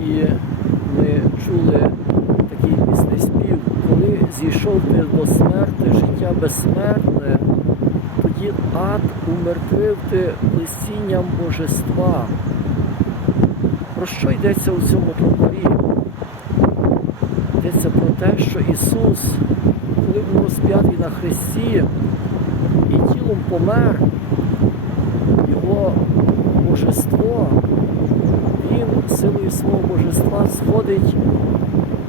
і ми чули такий пісний спів, коли зійшов ти до смерти, життя безсмертне, тоді ад умертвив ти листінням божества. Про що йдеться у цьому тропарі? Йдеться про те, що Ісус, коли був розп'ятий на Христі і тілом помер. Свого божества сходить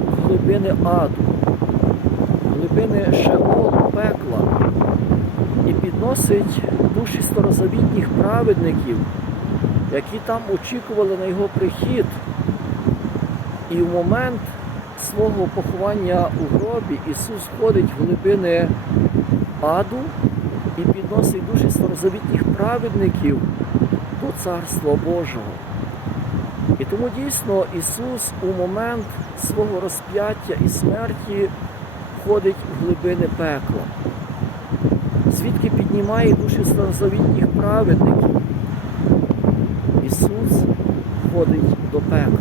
в глибини аду, в глибини Шеолу, пекла і підносить душі старозавітніх праведників, які там очікували на його прихід. І в момент свого поховання у гробі Ісус входить в глибини аду і підносить душі старозавітніх праведників до Царства Божого. І тому дійсно Ісус у момент свого розп'яття і смерті входить в глибини пекла, звідки піднімає душі старозавітніх праведників. Ісус входить до пекла,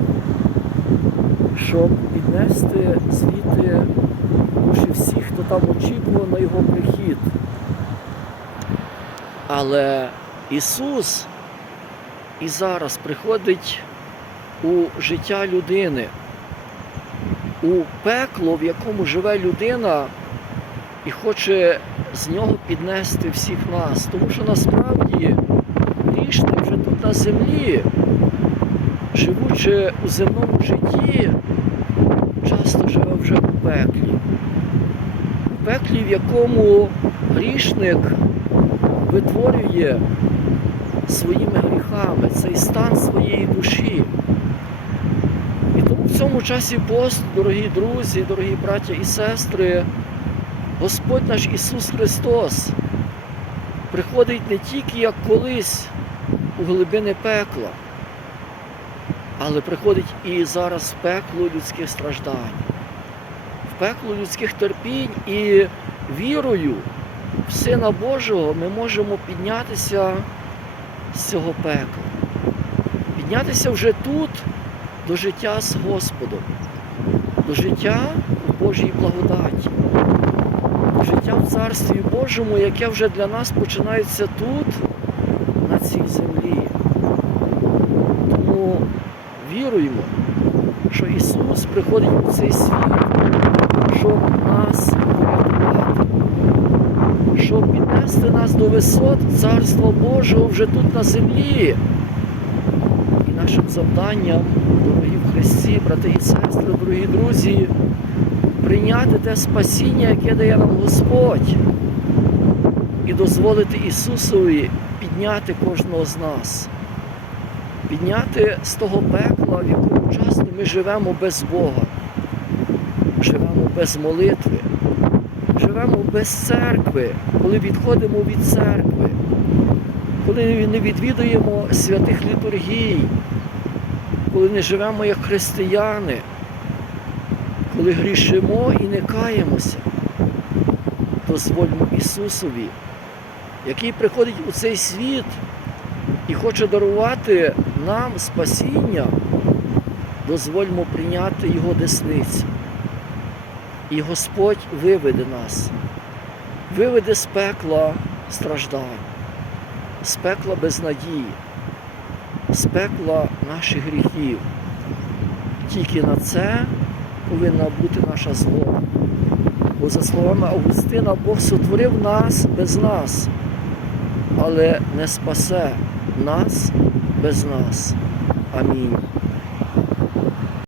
щоб піднести звідти душі всіх, хто там очікував на Його прихід. Але Ісус і зараз приходить у життя людини, у пекло, в якому живе людина, і хоче з нього піднести всіх нас. Тому що насправді грішник вже тут на землі, живучи у земному житті, часто живе вже у пеклі. У пеклі, в якому грішник витворює своїми гріхами цей стан своєї душі. Цьому часі пост, дорогі друзі, дорогі браття і сестри, Господь наш Ісус Христос приходить не тільки як колись у глибини пекла, але приходить і зараз в пекло людських страждань, в пекло людських терпінь. І вірою в Сина Божого ми можемо піднятися з цього пекла, піднятися вже тут до життя з Господом, до життя в Божій благодаті, до життя в Царстві Божому, яке вже для нас починається тут, на цій землі. Тому віруємо, що Ісус приходить у цей світ, щоб нас врятувати щоб піднести нас до висот Царства Божого вже тут на землі. Нашим завданням, дорогі в Христі, брати і сестри, дорогі друзі, прийняти те спасіння, яке дає нам Господь, і дозволити Ісусові підняти кожного з нас, підняти з того пекла, в якому часто ми живемо без Бога, живемо без молитви. Живемо без церкви, коли відходимо від церкви, коли не відвідуємо святих літургій, коли не живемо як християни, коли грішимо і не каємося, дозвольмо Ісусові, який приходить у цей світ і хоче дарувати нам спасіння, дозвольмо прийняти Його десницю. І Господь виведе нас, виведе з пекла страждань, з пекла безнадії, з пекла наших гріхів. Тільки на це повинна бути наша злоба. Бо за словами Августина, Бог сотворив нас без нас, але не спасе нас без нас. Амінь.